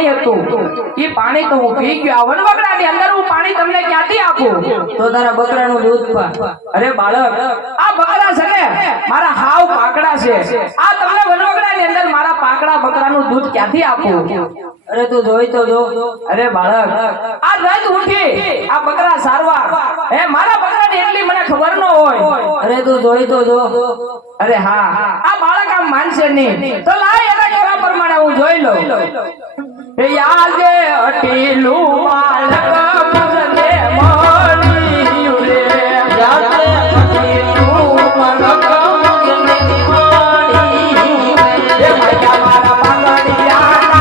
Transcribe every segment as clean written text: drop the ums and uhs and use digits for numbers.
પાણી હતું એ પાણી તો હું પી ગયો. આ વનવગડાની અંદર હું પાણી તમને ક્યાંથી આપું? તો તારા બકરાનું દૂધ પા. અરે બાળક, આ બકરા છે ને મારા હાવ પાકડા છે. આ તમને વનવગડાની અંદર મારા પાકડા બકરાનું દૂધ ક્યાંથી આપું? અરે તું જોઈ તો જો. અરે બાળક, આ રાત ઉઠી આ બકરા સારવાર હે મારા બકરાની એટલી મને ખબર ન હોય. અરે તું જોઈ તો જો. અરે હા, આ બાળક આમ માનશે નહીં તો લાય એના કહેવા પ્રમાણે હું જોઈ લઉં. હે યાદે અટીલું બાળક મુજને મળ્યું રે. યાદે અટીલું બાળક મુજને મળ્યું રે. હે માયા મારા પાંગડિયાના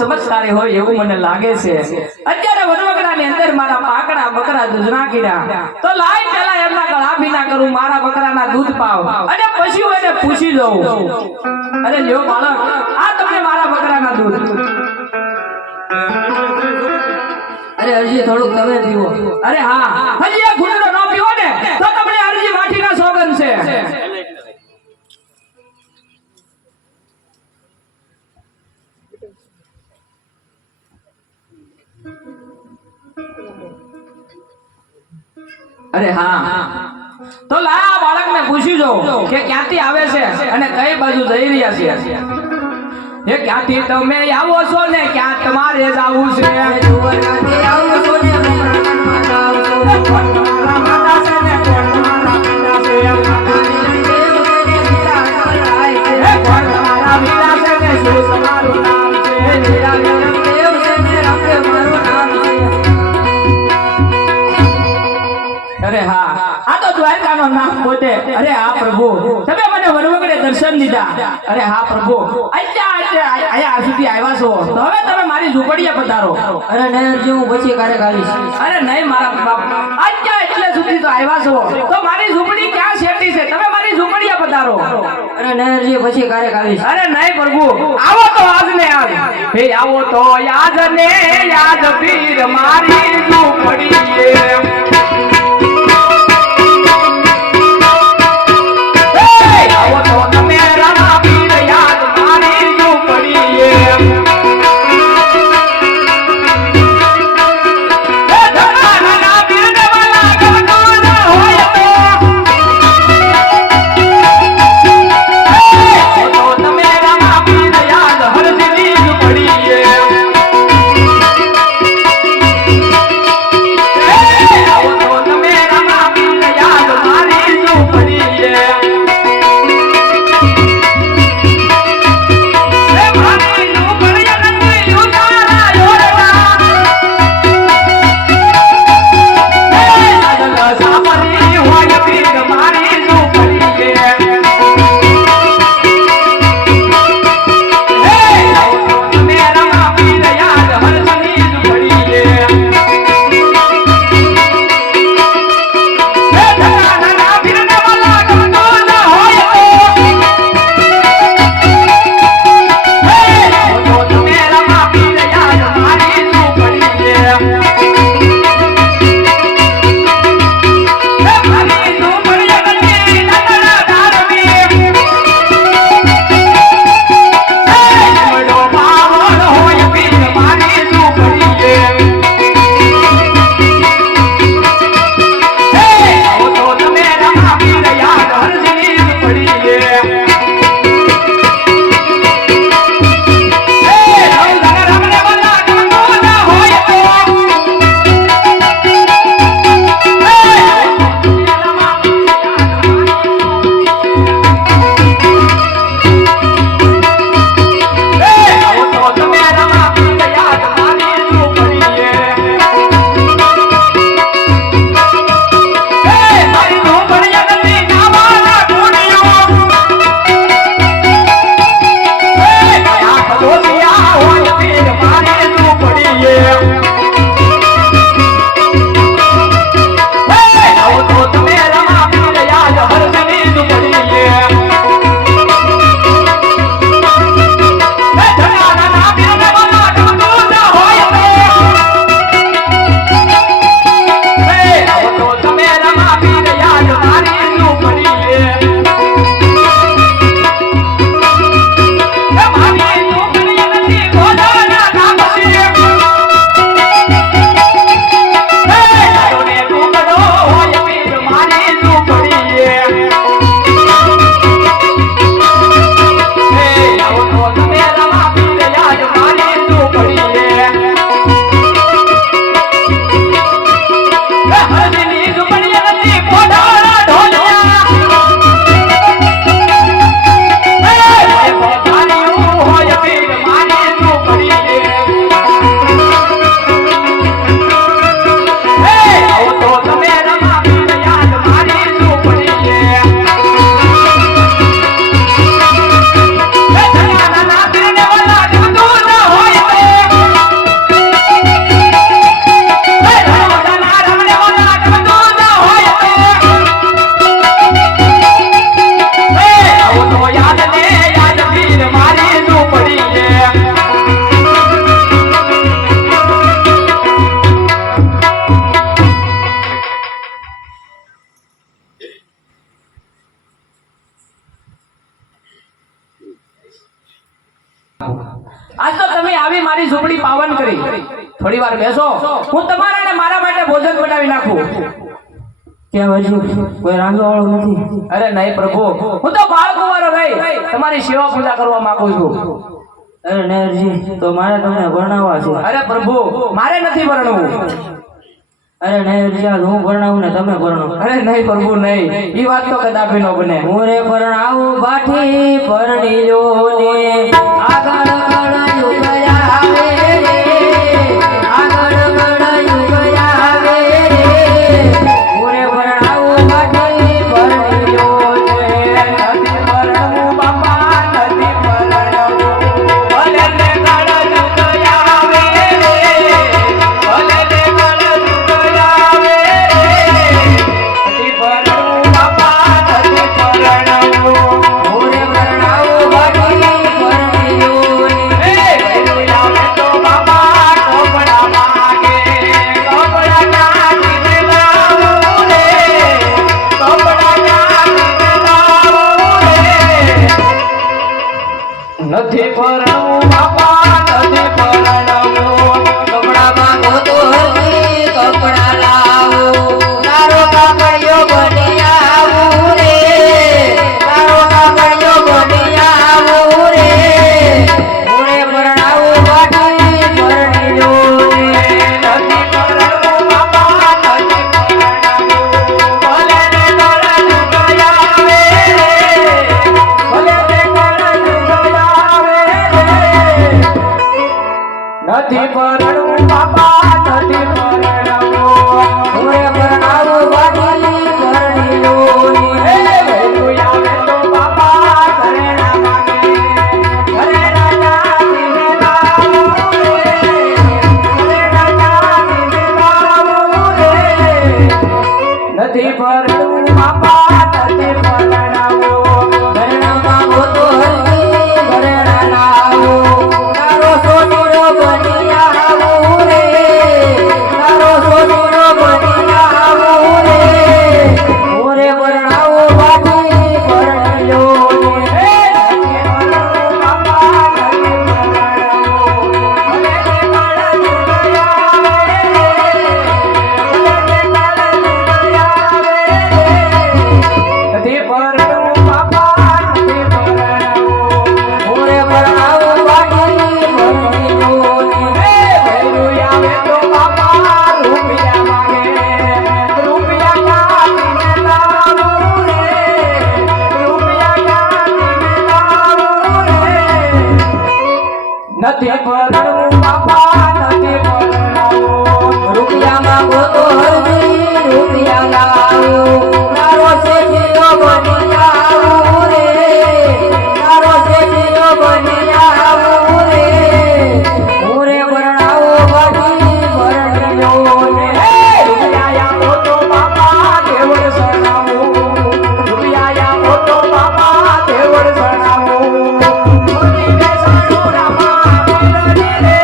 સમજદારી હોય એવું મને લાગે છે. અત્યારે વનવગડાની અંદર મારા પાકડા બકરા દૂધ નાખીડા તો લાઈ પેલા એમના ગળા ભીના કરું, મારા બકરાના દૂધ પાવ અને પછી હું એને પૂછી દઉં. અરે લ્યો બાળક, આ તમને મારા બકરાના દૂધ. અરે હજી થોડુંક તમે પીવો. અરે હા, હજી એક ઘૂંટડો ન પીવો ને તો તમને અરજી માઠીના સોગન છે. અરે હા, તો લા બાળકને પૂછી જો કે ક્યાંથી આવે છે અને કઈ બાજુ જઈ રહ્યા છે. એ ક્યાંથી તમે આવો છો ને ક્યાં તમારે જાવું છે? ક્યાંથી આવો છો ને મમરામાં જાવ છો. તમારા માતા છે ને કોણ તમારા પિતા છે? એ કોણ તમારા પિતા છે ને શું તમારું નામ છે? દેવ છે ને રમે મારું નામ છે. અરે હા, આ તો દ્વારકાનો નામ પોતે. અરે હા પ્રભુ, તમે મને વનવગડે દર્શન દીધા. અરે હા પ્રભુ, અહીંયા સુધી આવ્યા છો તો હવે તમે મારી ઝૂંપડીએ પધારો. અરે નયનજી, હું પછી ક્યારેક આવીશ. અરે નહીં મારા બાપ, અહીંયા એટલે સુધી તો આવ્યા છો તો મારી ઝૂંપડી ક્યાં શેઠી છે? તમે મારી ઝૂંપડીએ પધારો. અરે નયનજી, પછી ક્યારેક આવીશ. અરે નહીં પ્રભુ, આવો તો આજ ને આજ. હે આવો તો યાદ ને યાદ પીર મારી ઝૂંપડીએ. હવન કરી થોડી વાર બેસો હું તમારા અને મારા માટે ભોજન બનાવી નાખું કેમ હજી કોઈ રાંધવા વાળું નથી? અરે નહીં પ્રભુ હું તો બાળ કુંવારો રહી તમારી સેવા પૂજા કરવા માંગુ છું અરે નહેરજી તો મારે તમને ભણાવવા છે. અરે પ્રભુ મારે નથી ભણવું અરે નહેરજી આજ હું ભણાવું ને તમે ભણો. અરે નહીં પ્રભુ નહીં ઈ વાત તો કદાપી ન બને હું રે ભણાવું બાઠી પરણીલો ને આગળ આગળ યુગ આવે રે આગળ આગળ યુગ આવે રે હું રે ભણાવું બાઠી પરણીલો ને નથી ભણવું બાપા નથી ભણવું ભલે તે કાળ યુગ આવે રે ભલે તે કાળ યુગ આવે રે નથી ભણવું બાપા નથી ભણવું હું રે ભણાવું બાઠી પરણીલો ને એ ભૈરું આવે તો બાપા કપડા માંગે કપડા કાઢીને લાવું રે કપડા કાઢીને લાવું રે નથી ભણવું બાપા નથી ભણવું કપડા માંગો તો હજી કપડા લાવો તારો કાપડિયો બની આવું રે તારો કાપડિયો બની આવું રે હું રે ભણાવું બાઠી પરણીલો ને નથી ભણવું બાપા નથી ભણવું ભલે તે કાળ યુગ આવે રે ભલે તે કાળ યુગ આવે રે નથી ભણવું બાપા નથી ભણવું હું રે ભણાવું બાઠી પરણીલો ને એ ભૈરું આવે તો બાપા ઘરેણા માંગે ઘરેણા કાઢીને લાવું રે ઘરેણા કાઢીને લાવું રે નથી ભણવું બાપા નથી ભણવું ઘરેણા માંગો તો હજી ઘરેણા લાવો તારો સોટીરો બની આવું રે તારો સોટીરો બની આવું રે હું રે ભણાવું બાઠી પરણીલો ને એ નથી ભણવું બાપા નથી ભણવું ભલે તે કાળ યુગ આવે રે ભલે તે કાળ યુગ આવે રે નથી ભણવું બાપા નથી ભણવું હું રે ભણાવું બાઠી પરણીલો ને એ ભૈરું આવે તો બાપા રૂપિયા માંગે રૂપિયા કાઢીને લાવું રે રૂપિયા કાઢીને લાવું રે નથી ભણવું બાપા નથી ભણવું રૂપિયા માંગો તો હજી રૂપિયા લાવો તારો શેઠિયો બની આવું રે તારો શેઠિયો બની આવું રે હું રે ભણાવું બાઠી પરણીલો ને રૂપિયા આપો તો બાપા દેવળ સણાવું રૂપિયા આપો તો બાપા દેવળ સણાવું મૂર્તિ બેસાડું રામા પીરની રે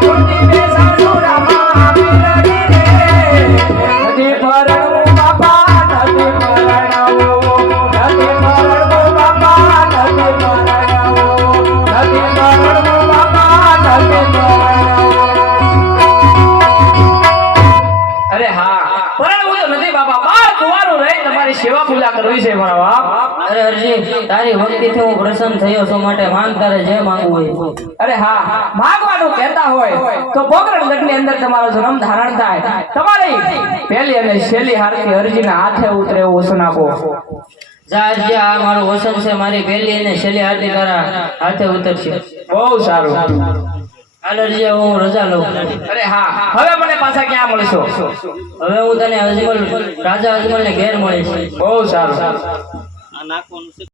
મૂર્તિ બેસાડું રામા પીરની રે નથી ભણવું બાપા નથી ભણવું નથી ભણવું બાપા નથી ભણવું નથી ભણવું બાપા નથી ભણવું અરે હા પરણવું તો નથી બાપા બાળ કુંવારો રહી તમારી સેવા પૂજા કરવી છે મારા બાપ અરે હરજી તારી ભક્તિથી હું પ્રસન્ન થયો છું માટે માંગ તારે જે માંગવું હોય અરે હા માગવાનું કહેતા હોય તો પોકરણ ગઢની અંદર તમારો જન્મ ધારણ થાય તમારી પહેલી અને છેલ્લી હારથી હરજીના હાથે ઉતરે એવું વચન આપો જા હરજી આ મારું વસન છે મારી પહેલી અને છેલ્લી આરતી તારા હાથે ઉતરશે બહુ સારું હાલ હરજી હું રજા લઉં અરે હા હવે મને પાછા ક્યાં મળશો હવે હું તને અજમલ રાજા અજમલ ને ઘેર મળીશ બહુ સારું